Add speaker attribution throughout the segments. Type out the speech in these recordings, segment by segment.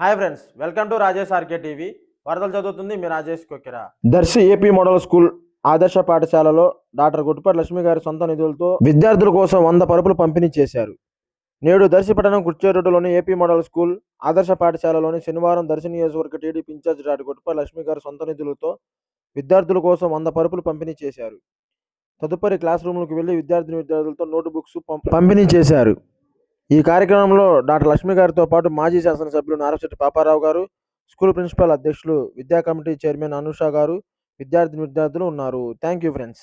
Speaker 1: Hi friends welcome to Rajesh RK TV వరదలు చదువుతుంది మీ Rajesh Kokkira. Darsi AP model school ఆదర్శ పాఠశాలలో doctor Guttupati Lakshmi గారి సొంత నిధులతో విద్యార్థుల కోసం వంద పరుపులు పంపిణీ చేశారు. నేడు దర్శి పట్టణం కుర్చేరుడులోని ఏపీ మోడల్ స్కూల్ ఆదర్శ పాఠశాలలోని శనివారం దర్శి నియోజకవర్గ TDP incharge doctor Guttupati Lakshmi గారి సొంత నిధులతో విద్యార్థుల కోసం వంద పరుపులు పంపిణీ చేశారు. తదుపరి క్లాస్ రూమ్లకు వెళ్ళి విద్యార్థిని విద్యార్థులతో నోటు బుక్స్ పం- పంపిణీ చేశారు. ఈ కార్యక్రమంలో డాక్టర్ లక్ష్మి గారితో పాటు మాజీ శాసనసభ్యులు నారశెట్టి పాపారావు గారు స్కూల్ ప్రిన్సిపల్ అధ్యక్షులు విద్యా కమిటీ చైర్మన్ అనుష గారు విద్యార్థి విద్యార్థులు ఉన్నారు. Thank you friends.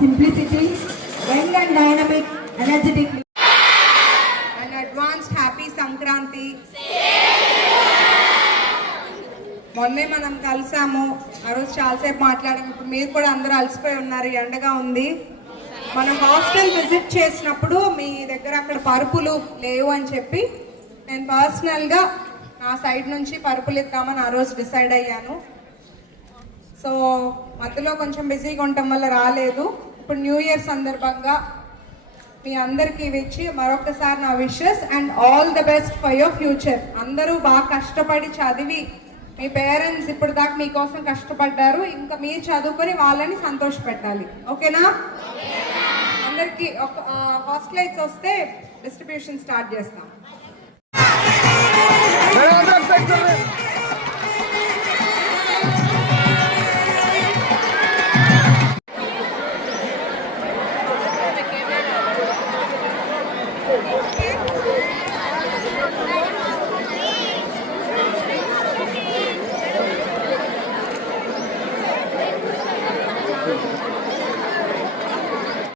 Speaker 2: Simplicity, young and dynamic, energetic.
Speaker 3: And advanced happy Sankranti మొన్నే మనం కలిసాము. ఆ రోజు చాలాసేపు మాట్లాడాము. ఇప్పుడు మీరు కూడా అందరూ అలసిపోయి ఉన్నారు. ఎండగా ఉంది. మనం హాస్టల్ విజిట్ చేసినప్పుడు మీ దగ్గర అక్కడ పరుపులు లేవు అని చెప్పి నేను పర్సనల్గా నా సైడ్ నుంచి పరుపులు ఇద్దామని ఆ రోజు డిసైడ్ అయ్యాను. సో మధ్యలో కొంచెం బిజీగా ఉండటం వల్ల రాలేదు. ఇప్పుడు న్యూ ఇయర్ సందర్భంగా మీ అందరికీ ఇవి ఇచ్చి మరొకసారి నా wishes and all the best for your future అందరూ బాగా కష్టపడి చదివి మీ పేరెంట్స్ ఇప్పుడు దాకా మీకోసం కష్టపడ్డారు. ఇంకా మీరు చదువుకొని వాళ్ళని సంతోష పెట్టాలి ఓకేనా? అందరికీ ఒక అయితే వస్తే డిస్ట్రిబ్యూషన్ స్టార్ట్ చేస్తాం.